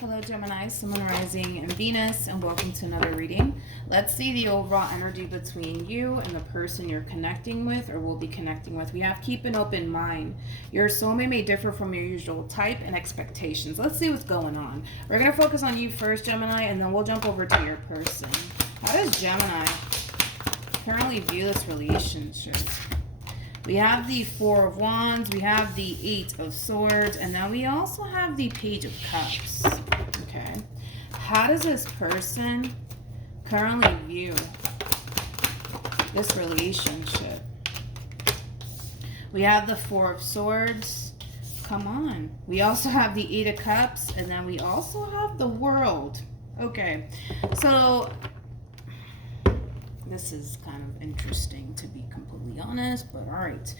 Hello Gemini, Sun, Rising, and Venus, and welcome to another reading. Let's see the overall energy between you and the person you're connecting with or will be connecting with. We have keep an open mind. Your soulmate may differ from your usual type and expectations. Let's see what's going on. We're going to focus on you first, Gemini, and then we'll jump over to your person. How does Gemini currently view this relationship? We have the Four of Wands, we have the Eight of Swords, and then we also have the Page of Cups. Okay. How does this person currently view this relationship? We have the Four of Swords. Come on. We also have the Eight of Cups, and then we also have the World. Okay. So this is kind of interesting, to be completely honest, but all right.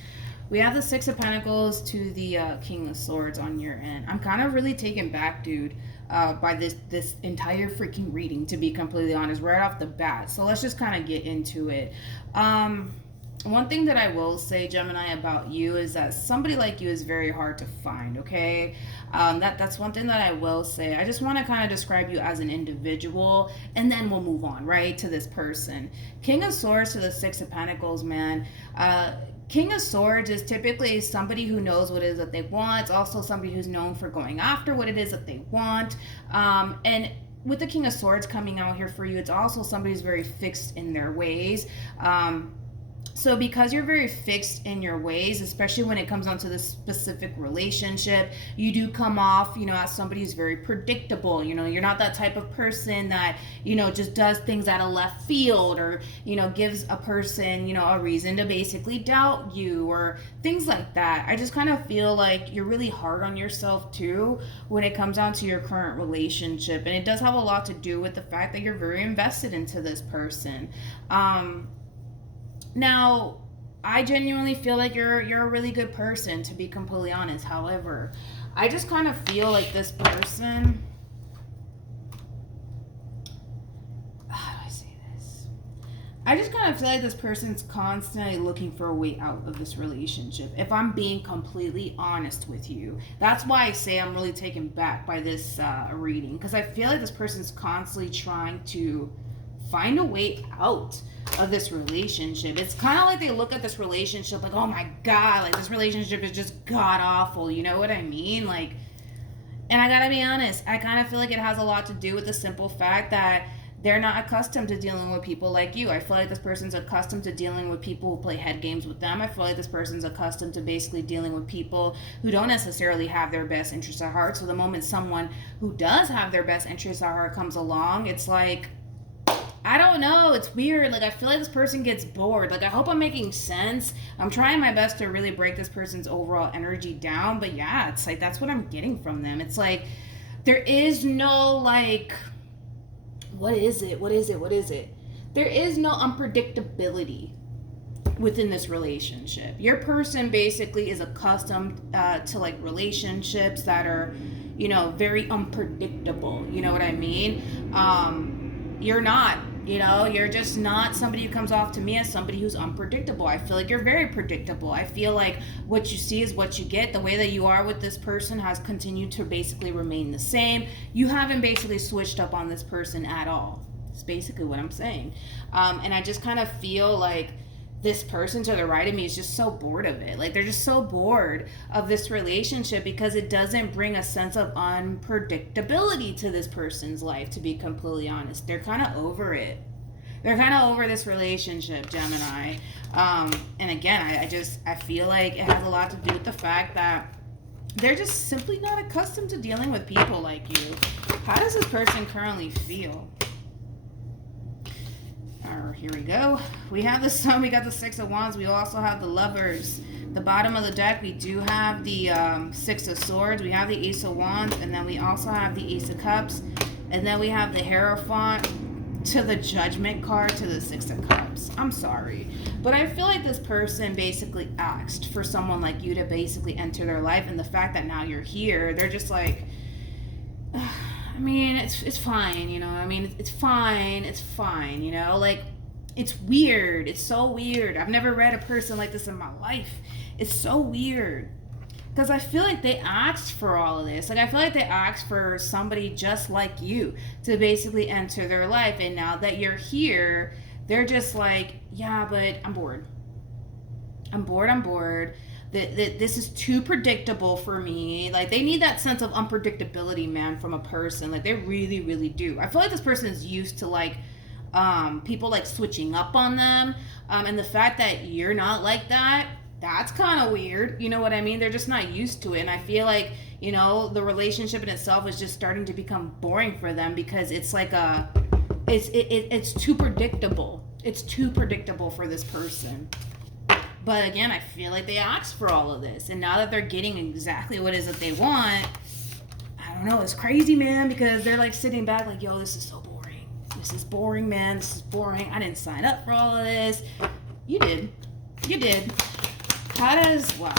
We have the Six of Pentacles to the King of Swords on your end. I'm kind of really taken back, dude, by this entire freaking reading, to be completely honest, right off the bat. So let's just kind of get into it. One thing that I will say, Gemini, about you is that somebody like you is very hard to find, okay? That's one thing that I will say. I just want to kind of describe you as an individual, and then we'll move on, right, to this person. King of Swords to the Six of Pentacles, man. King of Swords is typically somebody who knows what it is that they want. It's also somebody who's known for going after what it is that they want. And with the King of Swords coming out here for you, it's also somebody who's very fixed in their ways. So because you're very fixed in your ways, especially when it comes onto this specific relationship, you do come off, as somebody who's very predictable. You're not that type of person that, just does things out of left field or, gives a person, a reason to basically doubt you or things like that. I just kind of feel like you're really hard on yourself too when it comes down to your current relationship. And it does have a lot to do with the fact that you're very invested into this person. Now, I genuinely feel like you're a really good person, to be completely honest. However, I just kind of feel like this person... How do I say this? I just kind of feel like this person's constantly looking for a way out of this relationship, if I'm being completely honest with you. That's why I say I'm really taken back by this reading, because I feel like this person's constantly trying to find a way out of this relationship. It's kind of like they look at this relationship like, oh my god, like this relationship is just god awful, you know what I mean? Like, and I gotta be honest, I kind of feel like it has a lot to do with the simple fact that they're not accustomed to dealing with people like you. I feel like this person's accustomed to dealing with people who play head games with them. I feel like this person's accustomed to basically dealing with people who don't necessarily have their best interests at heart. So the moment someone who does have their best interests at heart comes along, it's like, I don't know. It's weird. Like, I feel like this person gets bored. Like, I hope I'm making sense. I'm trying my best to really break this person's overall energy down. But yeah, it's like, that's what I'm getting from them. It's like, there is no, like, what is it? There is no unpredictability within this relationship. Your person basically is accustomed to, like, relationships that are, very unpredictable. You know what I mean? You're not. You're just not somebody who comes off to me as somebody who's unpredictable. I feel like you're very predictable. I feel like what you see is what you get. The way that you are with this person has continued to basically remain the same. You haven't basically switched up on this person at all. It's basically what I'm saying. And I just kind of feel like this person to the right of me is just so bored of it. Like, they're just so bored of this relationship because it doesn't bring a sense of unpredictability to this person's life, to be completely honest. They're kind of over it. They're kind of over this relationship, Gemini. And again, I feel like it has a lot to do with the fact that they're just simply not accustomed to dealing with people like you. How does this person currently feel? Here we go. We have the Sun, we got the Six of Wands, we also have the Lovers. The bottom of the deck, we do have the Six of Swords, we have the Ace of Wands, and then we also have the Ace of Cups, and then we have the Hierophant to the Judgment card to the Six of Cups. I'm sorry, but I feel like this person basically asked for someone like you to basically enter their life, and the fact that now you're here, they're just like, I mean, it's fine, it's fine, like, it's weird. It's so weird. I've never read a person like this in my life. It's so weird. Because I feel like they asked for all of this. Like, I feel like they asked for somebody just like you to basically enter their life. And now that you're here, they're just like, yeah, but I'm bored. I'm bored. This is too predictable for me. Like, they need that sense of unpredictability, man, from a person. Like, they really, really do. I feel like this person is used to, like, people, like, switching up on them. And the fact that you're not like that, that's kind of weird. You know what I mean? They're just not used to it. And I feel like, you know, the relationship in itself is just starting to become boring for them because it's like it's too predictable. It's too predictable for this person. But again, I feel like they asked for all of this. And now that they're getting exactly what it is that they want, I don't know, it's crazy, man, because they're like sitting back like, yo, this is so boring. This is boring, man. This is boring. I didn't sign up for all of this. You did. Wow.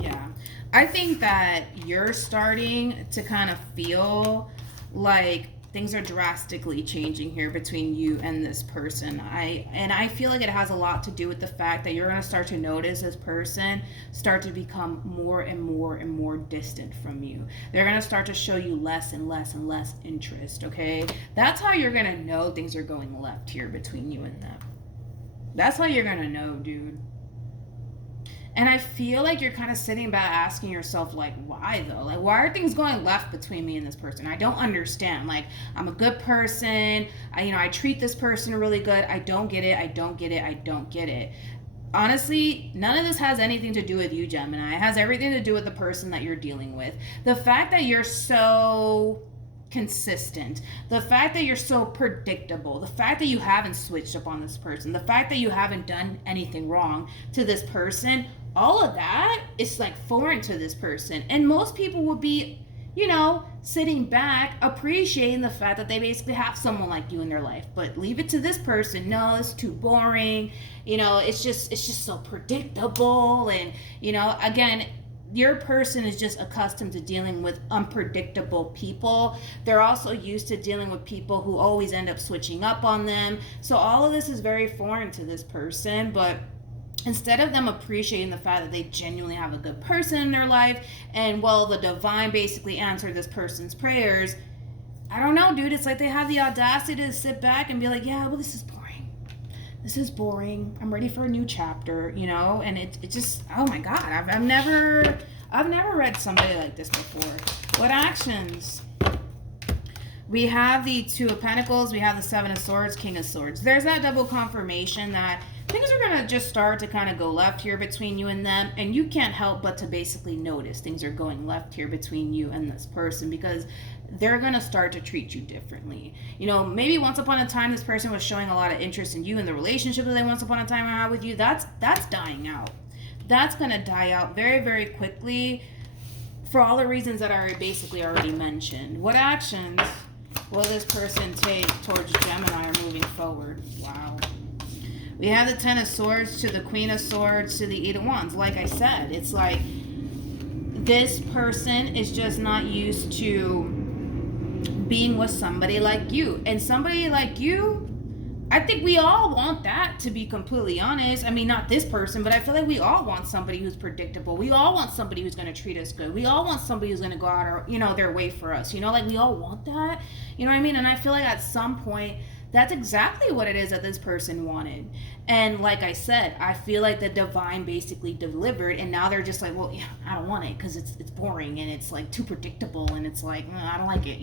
Yeah. I think that you're starting to kind of feel like things are drastically changing here between you and this person. I feel like it has a lot to do with the fact that you're going to start to notice this person start to become more and more distant from you. They're going to start to show you less and less interest, okay? That's how you're going to know things are going left here between you and them. That's how you're going to know, dude. And I feel like you're kind of sitting back asking yourself, like, why though? Like, why are things going left between me and this person? I don't understand. Like, I'm a good person. I treat this person really good. I don't get it. Honestly, none of this has anything to do with you, Gemini. It has everything to do with the person that you're dealing with. The fact that you're so consistent, the fact that you're so predictable, the fact that you haven't switched up on this person, the fact that you haven't done anything wrong to this person, all of that is like foreign to this person. And most people would be, sitting back appreciating the fact that they basically have someone like you in their life. But leave it to this person, no, it's too boring, it's just so predictable. And again, your person is just accustomed to dealing with unpredictable people. They're also used to dealing with people who always end up switching up on them. So all of this is very foreign to this person. But instead of them appreciating the fact that they genuinely have a good person in their life, and well, the divine basically answered this person's prayers, I don't know, dude. It's like they have the audacity to sit back and be like, yeah, well, this is boring. I'm ready for a new chapter, and it just, oh my God, I've never read somebody like this before. What actions? We have the Two of Pentacles, we have the Seven of Swords, King of Swords. There's that double confirmation that things are going to just start to kind of go left here between you and them, and you can't help but to basically notice things are going left here between you and this person because they're going to start to treat you differently. Maybe once upon a time this person was showing a lot of interest in you and the relationship that they once upon a time had with you. That's dying out. That's going to die out very, very quickly for all the reasons that I basically already mentioned. What actions will this person take towards Gemini moving forward? Wow. We have the Ten of Swords to the Queen of Swords to the Eight of Wands. Like I said, it's like this person is just not used to being with somebody like you. And somebody like you, I think we all want that, to be completely honest. I mean, not this person, but I feel like we all want somebody who's predictable. We all want somebody who's going to treat us good. We all want somebody who's going to go out their way for us. Like we all want that. You know what I mean? And I feel like at some point, that's exactly what it is that this person wanted. And like I said, I feel like the divine basically delivered, and now they're just like, well, yeah, I don't want it because it's boring and it's like too predictable and it's like, I don't like it,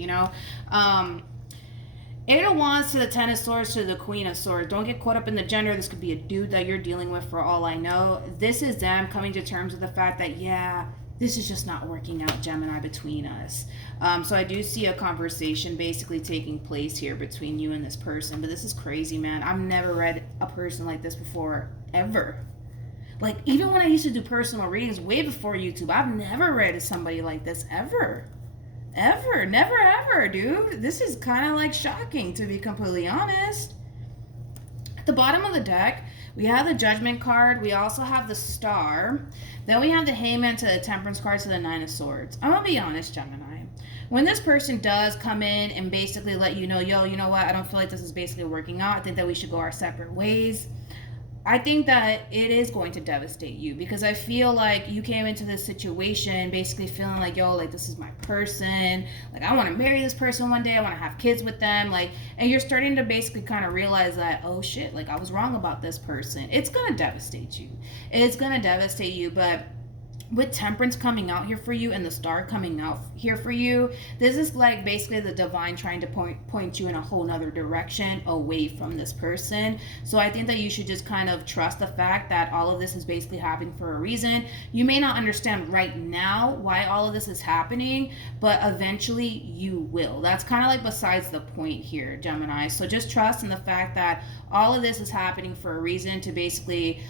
Eight of Wands to the Ten of Swords to the Queen of Swords. Don't get caught up in the gender. This could be a dude that you're dealing with for all I know. This is them coming to terms with the fact that, yeah, this is just not working out, Gemini, between us. So I do see a conversation basically taking place here between you and this person. But this is crazy, man. I've never read a person like this before, ever. Like, even when I used to do personal readings way before YouTube, I've never read somebody like this, ever. Never, ever, dude. This is kind of like shocking, to be completely honest. At the bottom of the deck, we have the Judgment card. We also have the Star. Then we have the Hangman to the Temperance card to the Nine of Swords. I'm going to be honest, Gemini. When this person does come in and basically let you know, yo, you know what? I don't feel like this is basically working out. I think that we should go our separate ways. I think that it is going to devastate you, because I feel like you came into this situation basically feeling like, yo, like, this is my person. Like, I want to marry this person one day. I want to have kids with them. Like, and you're starting to basically kind of realize that, oh shit, like, I was wrong about this person. It's going to devastate you. It's going to devastate you. But with Temperance coming out here for you and the Star coming out here for you, this is like basically the divine trying to point you in a whole nother direction away from this person. So I think that you should just kind of trust the fact that all of this is basically happening for a reason. You may not understand right now why all of this is happening, but eventually you will. That's kind of like besides the point here, Gemini. So just trust in the fact that all of this is happening for a reason, to basically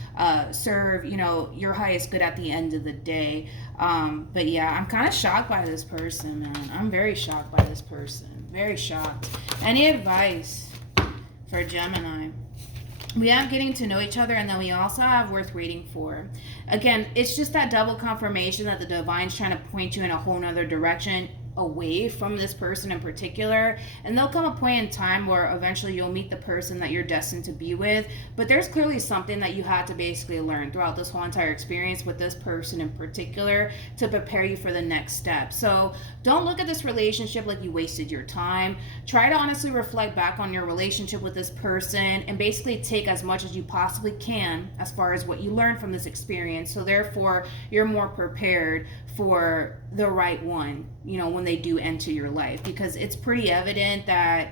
serve, you know, your highest good at the end of the day. But yeah, I'm kind of shocked by this person, man. I'm very shocked by this person. Very shocked. Any advice for Gemini? We have getting to know each other, and then we also have worth waiting for. Again, it's just that double confirmation that the divine's trying to point you in a whole nother direction away from this person in particular, and there'll come a point in time where eventually you'll meet the person that you're destined to be with. But there's clearly something that you had to basically learn throughout this whole entire experience with this person in particular to prepare you for the next step. So don't look at this relationship like you wasted your time. Try to honestly reflect back on your relationship with this person and basically take as much as you possibly can as far as what you learned from this experience, so therefore you're more prepared for the right one, you know, when they do enter your life. Because it's pretty evident that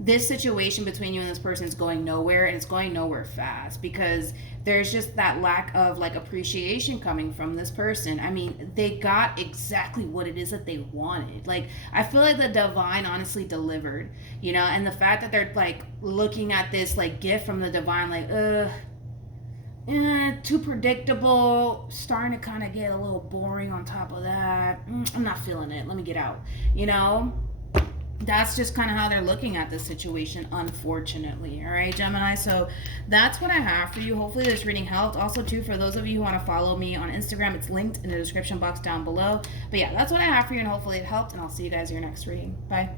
this situation between you and this person is going nowhere, and it's going nowhere fast, because there's just that lack of like appreciation coming from this person. I mean, they got exactly what it is that they wanted. Like, I feel like the divine honestly delivered, you know, and the fact that they're like looking at this like gift from the divine like, too predictable, starting to kind of get a little boring on top of that. I'm not feeling it. Let me get out. You know, that's just kind of how they're looking at this situation, unfortunately. All right, Gemini. So that's what I have for you. Hopefully this reading helped. Also, too, for those of you who want to follow me on Instagram, it's linked in the description box down below. But yeah, that's what I have for you, and hopefully it helped, and I'll see you guys in your next reading. Bye.